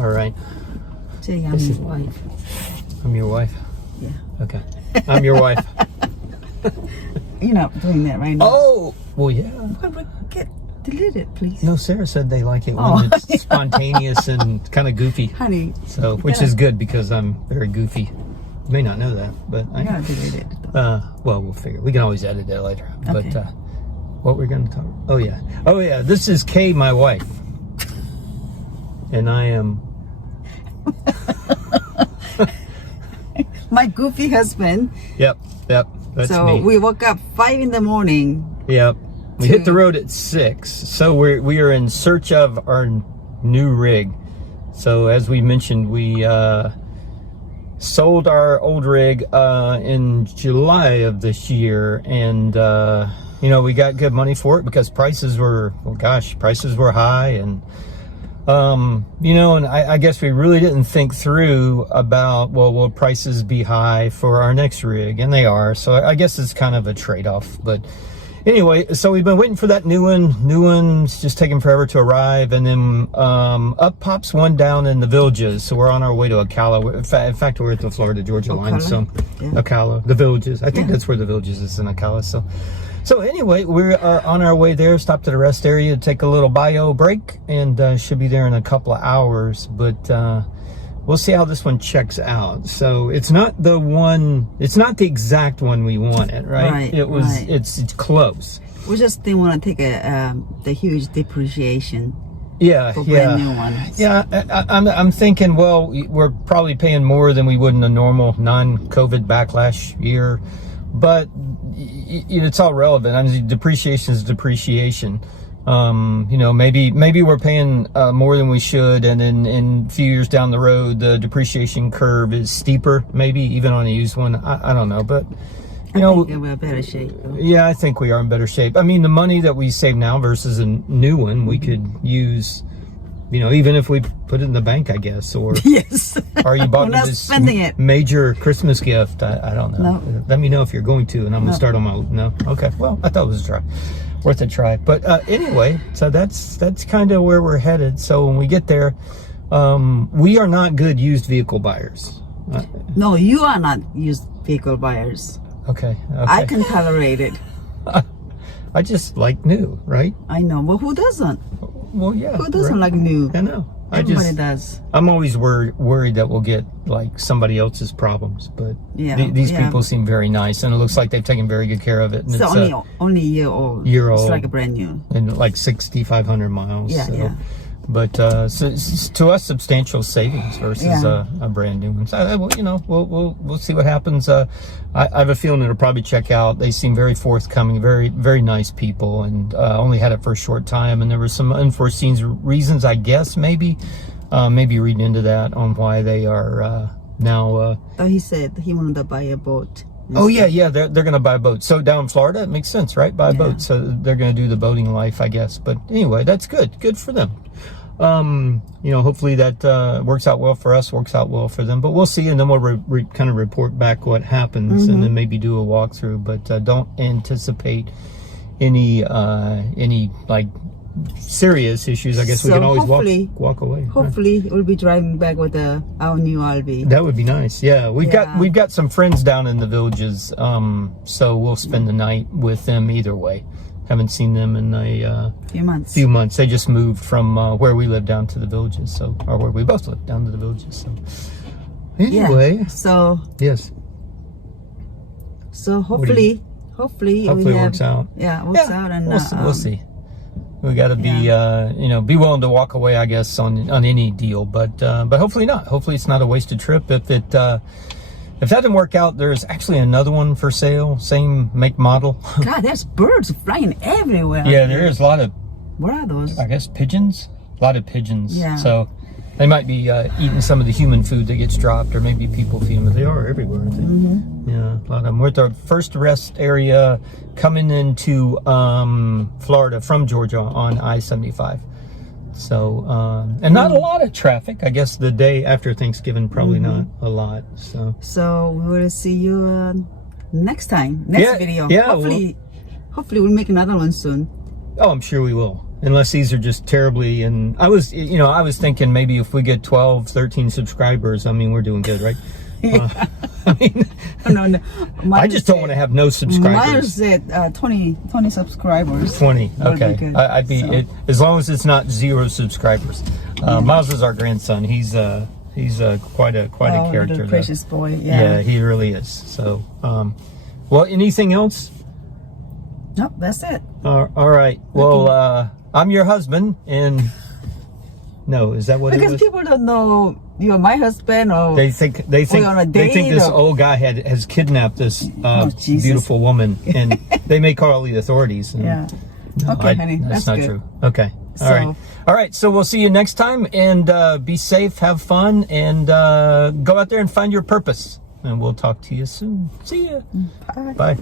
All right. Say I'm your wife. I'm your wife? Yeah. Okay. I'm your wife. You're not doing that right now. Oh! Well, yeah. But get deleted, please. No, Sarah said they like it when it's spontaneous and kind of goofy. Honey. So, which is good because I'm very goofy. You may not know that, but I gotta delete it. well, we'll figure. We can always edit it later. Okay. But what we're going to talk? Oh yeah. This is Kay, my wife, and I am my goofy husband. Yep. That's so me. we woke up 5 in the morning. Yep. We hit the road at 6. So we are in search of our new rig. So as we mentioned, we sold our old rig in July of this year, and we got good money for it because prices were high, and and I guess we really didn't think through about, will prices be high for our next rig? And they are. So I guess it's kind of a trade-off. But anyway, so we've been waiting for that new one. New one's just taking forever to arrive. And then up pops one down in the Villages. So we're on our way to Ocala. In fact, we're at the Florida-Georgia line. So Ocala, the Villages. I think that's where the Villages is, in Ocala. So anyway, we are on our way there. Stopped at a rest area to take a little bio break, and should be there in a couple of hours. But we'll see how this one checks out. So it's not the exact one we wanted, right? It's close. We just didn't want to take the huge depreciation. Yeah, for brand new ones. Yeah, I'm thinking, we're probably paying more than we would in a normal non-COVID backlash year. But it's all relevant. I mean, depreciation is depreciation. Maybe we're paying more than we should, and in a few years down the road, the depreciation curve is steeper. Maybe even on a used one. I don't know, but I think we're in better shape. Though. Yeah, I think we are in better shape. I mean, the money that we save now versus a new one, we could use. Even if we put it in the bank, I guess, or yes, or you bought we're not this spending it. Major Christmas gift. I don't know. No. Let me know if you're going to, and I'm gonna start on my no. Okay, well, I thought it was worth a try. But anyway, so that's kind of where we're headed. So when we get there, we are not good used vehicle buyers. No, you are not used vehicle buyers. Okay. I can tolerate it. I just like new, right? I know, but who doesn't? Well, yeah. Who doesn't like new? I know. Everybody does. I'm always worried that we'll get like somebody else's problems, but these people seem very nice, and it looks like they've taken very good care of it. And so it's only a year old. It's like a brand new. And like 6,500 miles. Yeah. But so to us, substantial savings versus a brand new one. So we'll see what happens. I have a feeling it'll probably check out. They seem very forthcoming, very very nice people, and only had it for a short time. And there were some unforeseen reasons, I guess, maybe reading into that on why they are now. Oh, he said he wanted to buy a boat. Oh yeah, they're going to buy a boat. So down in Florida, it makes sense, right? Buy a boat. So they're going to do the boating life, I guess. But anyway, that's good for them. Hopefully that works out well for us, works out well for them. But we'll see, and then we'll kind of report back what happens, and then maybe do a walkthrough. But don't anticipate any like serious issues. I guess we can always walk away. Hopefully, we'll be driving back with our new RV. That would be nice. Yeah, we've got some friends down in the Villages, so we'll spend the night with them either way. Haven't seen them in a few months. They just moved from where we live down to the Villages, or where we both live, down to the Villages. So anyway, yes. So hopefully it works out. Yeah, it works out, and we'll see. We got to be be willing to walk away, I guess, on any deal, but hopefully not. Hopefully it's not a wasted trip. If that didn't work out, there's actually another one for sale, same make model. God, there's birds flying everywhere. Yeah, there is a lot of. What are those? I guess pigeons. A lot of pigeons. Yeah. So they might be eating some of the human food that gets dropped, or maybe people feed them. But they are everywhere, I think. Yeah, a lot of them. We're at the first rest area coming into Florida from Georgia on I-75. So, and not a lot of traffic. I guess the day after Thanksgiving, probably not a lot. So we will see you next time, next video. Yeah, hopefully we'll make another one soon. Oh, I'm sure we will. unless these are just terribly, and I was thinking maybe if we get 12, 13 subscribers, I mean, we're doing good, right? I mean, No. I just don't want to have no subscribers. Mine said 20 subscribers. 20, Would be okay. good. I'd be, So, as long as it's not 0 subscribers. Miles is our grandson. He's quite a character. little though. precious boy. Yeah, he really is. So, well, anything else? Nope, that's it. All right. Well, I'm your husband, and no, is that what it Because was? people don't know you're my husband or They think on a they think date this or- old guy has kidnapped this Jesus. beautiful woman, and they may call the authorities. And yeah. no, Okay, honey, that's that's not good. true. Okay, So- all right. So we'll see you next time, and be safe, have fun, and go out there and find your purpose. And we'll talk to you soon. See ya. Bye. Bye.